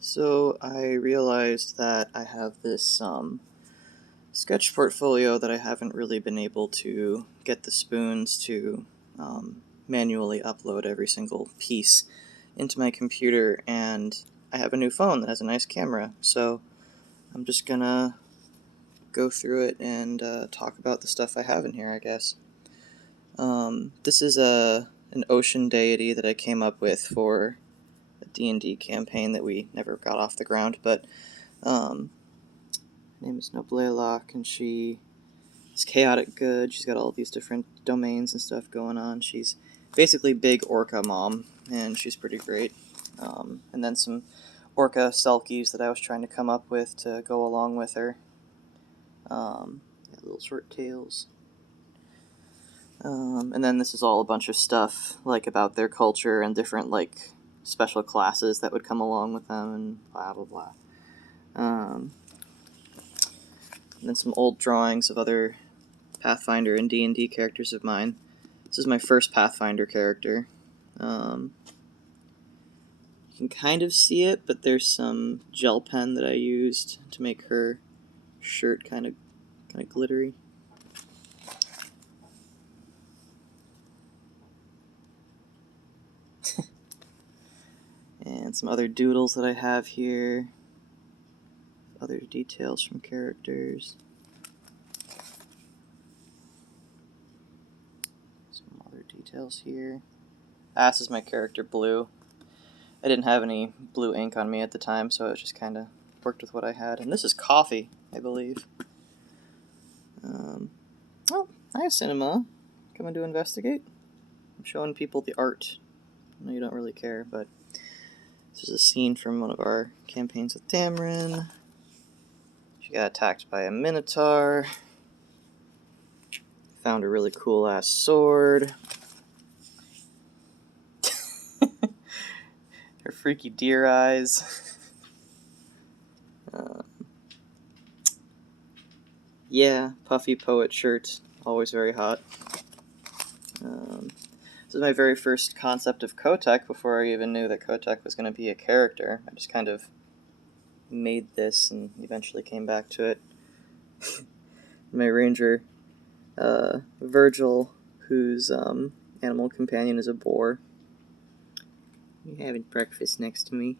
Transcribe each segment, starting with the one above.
So I realized that I have this sketch portfolio that I haven't really been able to get the spoons to manually upload every single piece into my computer, and I have a new phone that has a nice camera, so I'm just gonna go through it and talk about the stuff I have in here, I guess. This is an ocean deity that I came up with for a D&D campaign that we never got off the ground, but her name is Noblelock, and she is chaotic good. She's got all these different domains and stuff going on. She's basically big orca mom, and she's pretty great. And then some orca selkies that I was trying to come up with to go along with her. Little short tails. And then this is all a bunch of stuff like about their culture and different like special classes that would come along with them and blah blah blah. And then some old drawings of other Pathfinder and D&D characters of mine. This is my first Pathfinder character. You can kind of see it, but there's some gel pen that I used to make her shirt kind of glittery. And some other doodles that I have here. Other details from characters. Some other details here. This is my character, Blue. I didn't have any blue ink on me at the time, so I just kind of worked with what I had. And this is Coffee, I believe. Oh, hi, Cinema. Coming to investigate. I'm showing people the art. I know you don't really care, but this is a scene from one of our campaigns with Dameron. She got attacked by a minotaur. Found a really cool-ass sword. Her freaky deer eyes. Yeah, puffy poet shirt. Always very hot. This is my very first concept of Kotek before I even knew that Kotek was going to be a character. I just kind of made this and eventually came back to it. My ranger, Virgil, whose animal companion is a boar. You're having breakfast next to me.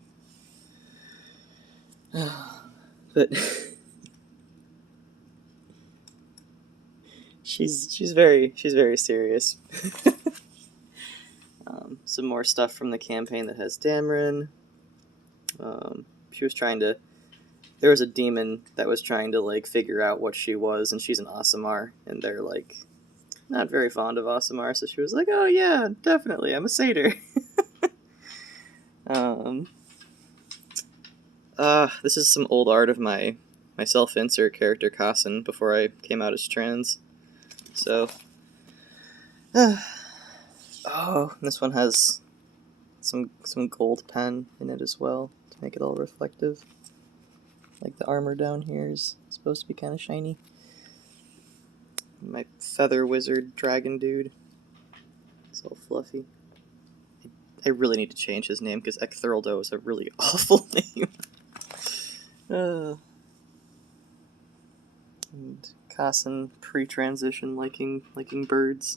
But she's very serious. Some more stuff from the campaign that has Dameron. She was trying to... There was a demon that was trying to, like, figure out what she was, and she's an Aasimar, and they're, like, not very fond of Aasimar, so she was like, oh, yeah, definitely, I'm a satyr. This is some old art of my self-insert character, Kassen, before I came out as trans. So... oh, this one has some gold pen in it as well to make it all reflective. Like the armor down here is supposed to be kind of shiny. My feather wizard dragon dude. It's all fluffy. I really need to change his name because Ectheraldo is a really awful name. And Kassen pre-transition liking birds.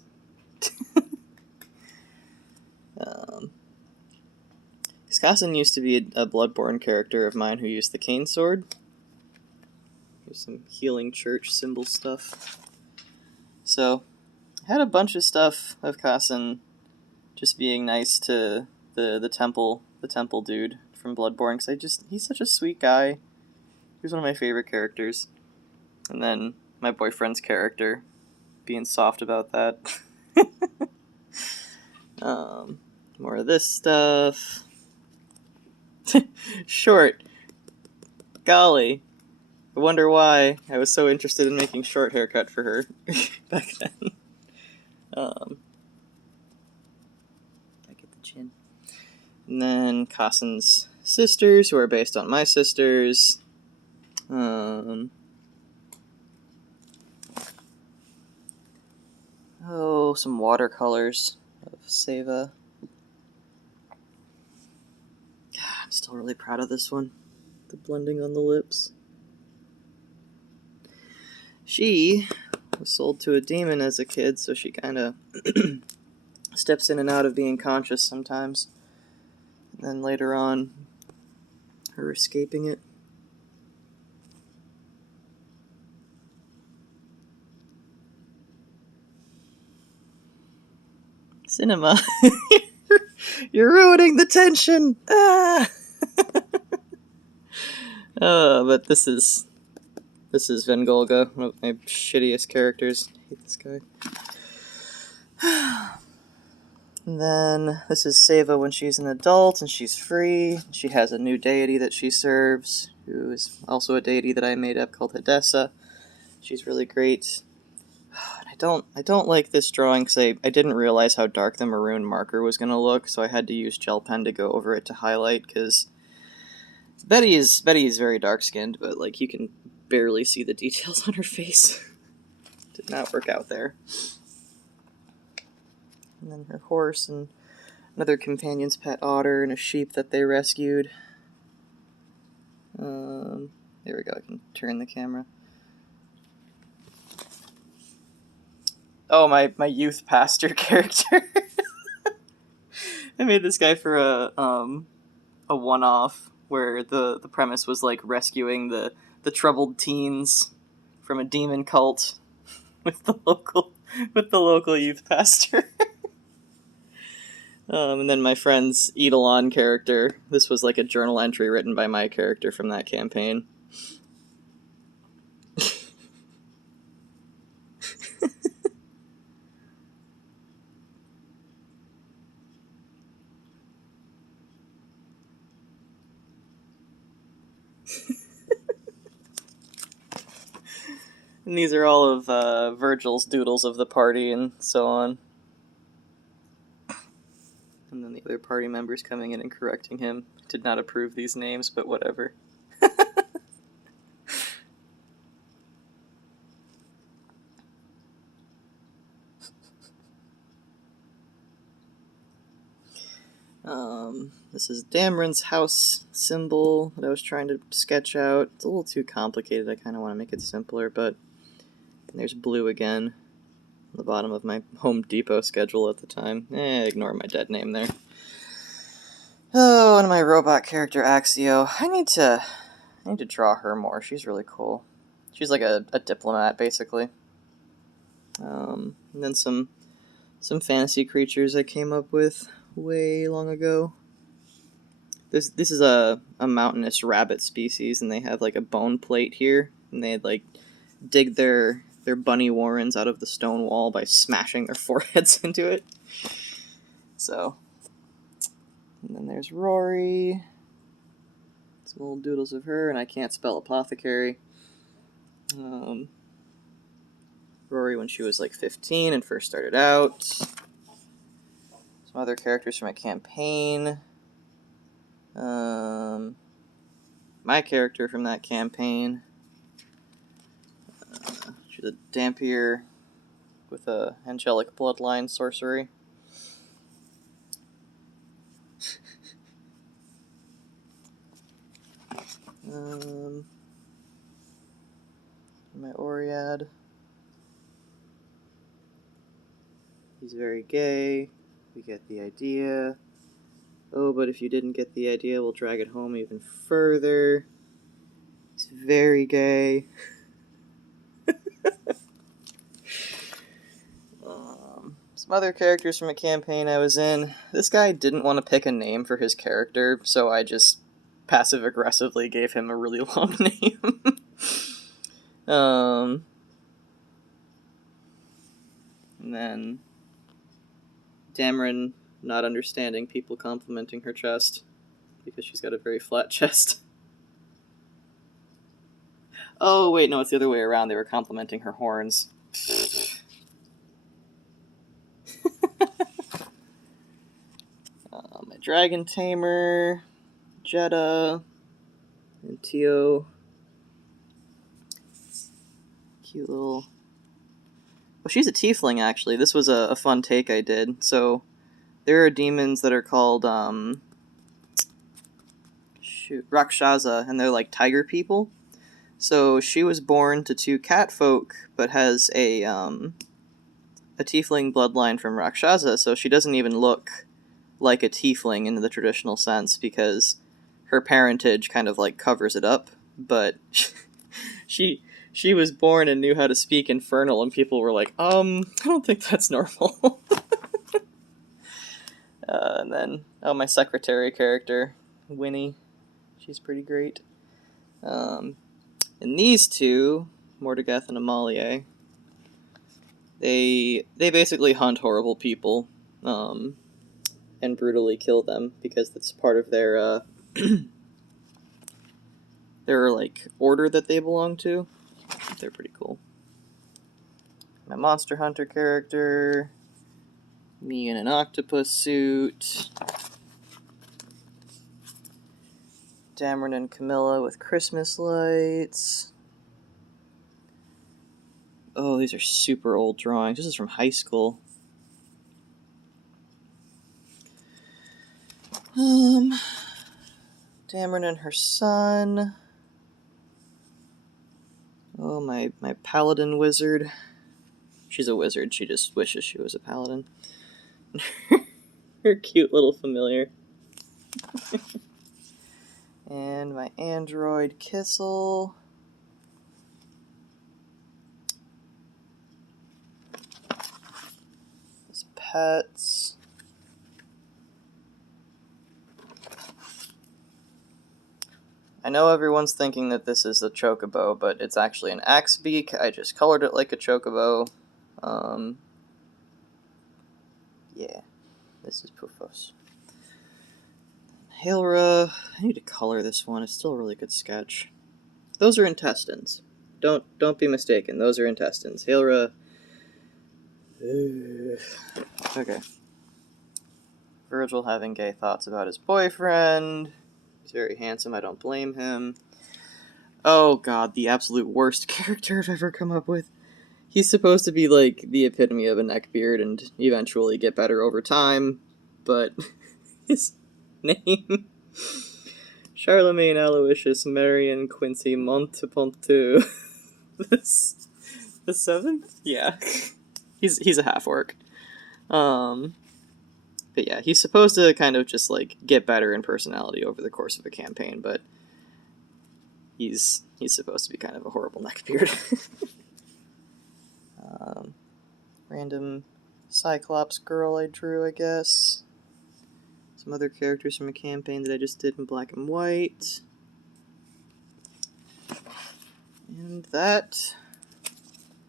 Kassen used to be a Bloodborne character of mine who used the cane sword. Here's some healing church symbol stuff. So, I had a bunch of stuff of Kassen just being nice to the temple dude from Bloodborne, because he's such a sweet guy. He was one of my favorite characters. And then my boyfriend's character being soft about that. More of this stuff. Short. Golly. I wonder why I was so interested in making short haircut for her back then. Back at the chin. And then Kassen's sisters, who are based on my sisters. Some watercolors of Seva. God, I'm still really proud of this one. The blending on the lips. She was sold to a demon as a kid, so she kind of steps in and out of being conscious sometimes. And then later on, her escaping it. Cinema. You're ruining the tension! Ah! But this is Vengolga, one of my shittiest characters. I hate this guy. And then this is Seva when she's an adult and she's free. She has a new deity that she serves, who is also a deity that I made up called Hadessa. She's really great. I don't like this drawing because I didn't realize how dark the maroon marker was going to look, so I had to use gel pen to go over it to highlight, because Betty is very dark-skinned, but like you can barely see the details on her face. Did not work out there. And then her horse and another companion's pet otter and a sheep that they rescued. There we go, I can turn the camera. Oh, my youth pastor character. I made this guy for a one-off where the premise was like rescuing the troubled teens from a demon cult with the local youth pastor. And then my friend's Eidolon character. This was like a journal entry written by my character from that campaign. And these are all of Virgil's doodles of the party and so on. And then the other party members coming in and correcting him. Did not approve these names, but whatever. This is Dameron's house symbol that I was trying to sketch out. It's a little too complicated. I kind of want to make it simpler, but there's blue again on the bottom of my Home Depot schedule at the time. Ignore my dead name there. Oh, and my robot character Axio. I need to draw her more. She's really cool. She's like a diplomat, basically. And then some fantasy creatures I came up with way long ago. This is a mountainous rabbit species, and they have like a bone plate here, and they like dig their bunny warrens out of the stone wall by smashing their foreheads into it. So, and then there's Rory. Some little doodles of her, and I can't spell apothecary. Rory when she was like 15 and first started out. Some other characters from my campaign. My character from that campaign. She's a Dampier with a angelic bloodline sorcery. My Oread. He's very gay. We get the idea. Oh, but if you didn't get the idea, we'll drag it home even further. He's very gay. Some other characters from a campaign I was in. This guy didn't want to pick a name for his character, so I just passive-aggressively gave him a really long name. And then Dameron not understanding people complimenting her chest because she's got a very flat chest. Oh, wait, no, it's the other way around. They were complimenting her horns. My dragon tamer, Jetta, and Tio. Cute little... Well, she's a tiefling, actually. This was a fun take I did. So, there are demons that are called, Rakshasa, and they're like tiger people. So she was born to two cat folk, but has a tiefling bloodline from Rakshasa, so she doesn't even look like a tiefling in the traditional sense because her parentage kind of like covers it up. But she was born and knew how to speak Infernal, and people were like, I don't think that's normal. And then, my secretary character, Winnie, she's pretty great. And these two, Mordagath and Amalie, they basically hunt horrible people, and brutally kill them because that's part of their their like order that they belong to. They're pretty cool. My Monster Hunter character, me in an octopus suit, Dameron and Camilla with Christmas lights. Oh, these are super old drawings. This is from high school. Dameron and her son. Oh, my paladin wizard. She's a wizard. She just wishes she was a paladin. Her cute little familiar. And my android Kissel. His pets. I know everyone's thinking that this is the chocobo, but it's actually an Axebeak. I just colored it like a chocobo. Yeah, this is Pufos. Hailra, I need to color this one. It's still a really good sketch. Those are intestines. Don't be mistaken. Those are intestines. Hailra. Okay. Virgil having gay thoughts about his boyfriend. He's very handsome. I don't blame him. Oh god, the absolute worst character I've ever come up with. He's supposed to be like the epitome of a neckbeard and eventually get better over time, but his name... Charlemagne Aloysius Marion Quincy Montespontu. The seventh? Yeah. He's a half-orc. But yeah, he's supposed to kind of just like get better in personality over the course of a campaign, but he's supposed to be kind of a horrible neckbeard. Random Cyclops girl I drew, I guess. Some other characters from a campaign that I just did in black and white. And that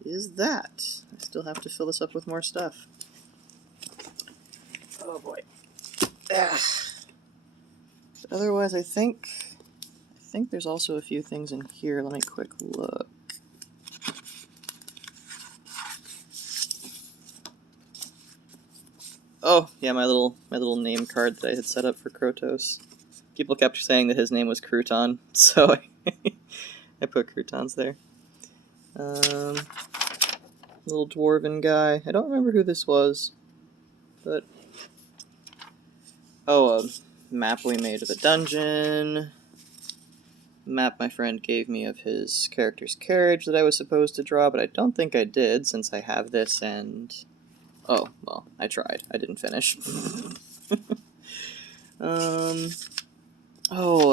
is that. I still have to fill this up with more stuff. Oh boy. But otherwise, I think there's also a few things in here. Let me quick look. Oh, yeah, my little name card that I had set up for Krotos. People kept saying that his name was Crouton, so I put croutons there. Little dwarven guy. I don't remember who this was, but... Oh, a map we made of a dungeon. Map my friend gave me of his character's carriage that I was supposed to draw, but I don't think I did, since I have this and... Oh, well, I tried. I didn't finish. Oh,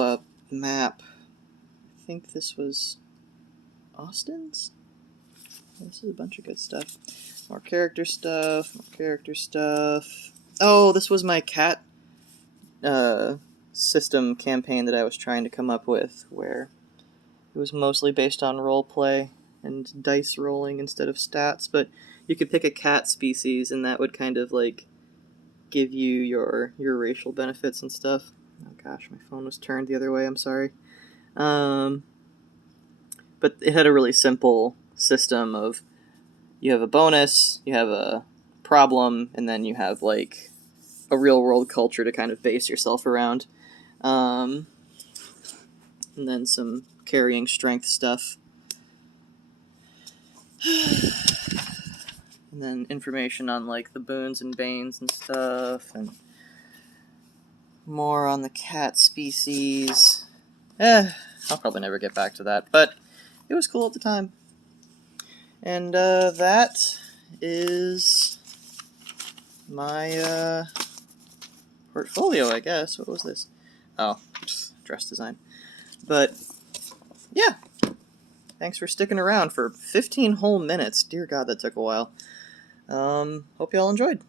a map. I think this was Austin's? This is a bunch of good stuff. More character stuff, more character stuff. Oh, this was my cat system campaign that I was trying to come up with, where it was mostly based on roleplay and dice rolling instead of stats, but you could pick a cat species and that would kind of like give you your racial benefits and stuff. Oh gosh, my phone was turned the other way, I'm sorry. But it had a really simple system of you have a bonus, you have a problem, and then you have like a real world culture to kind of base yourself around. And then some carrying strength stuff. And then information on like the boons and banes and stuff, and more on the cat species. I'll probably never get back to that, but it was cool at the time. And that is my portfolio, I guess. What was this? Oh, dress design. But yeah, thanks for sticking around for 15 whole minutes. Dear God, that took a while. Hope y'all enjoyed.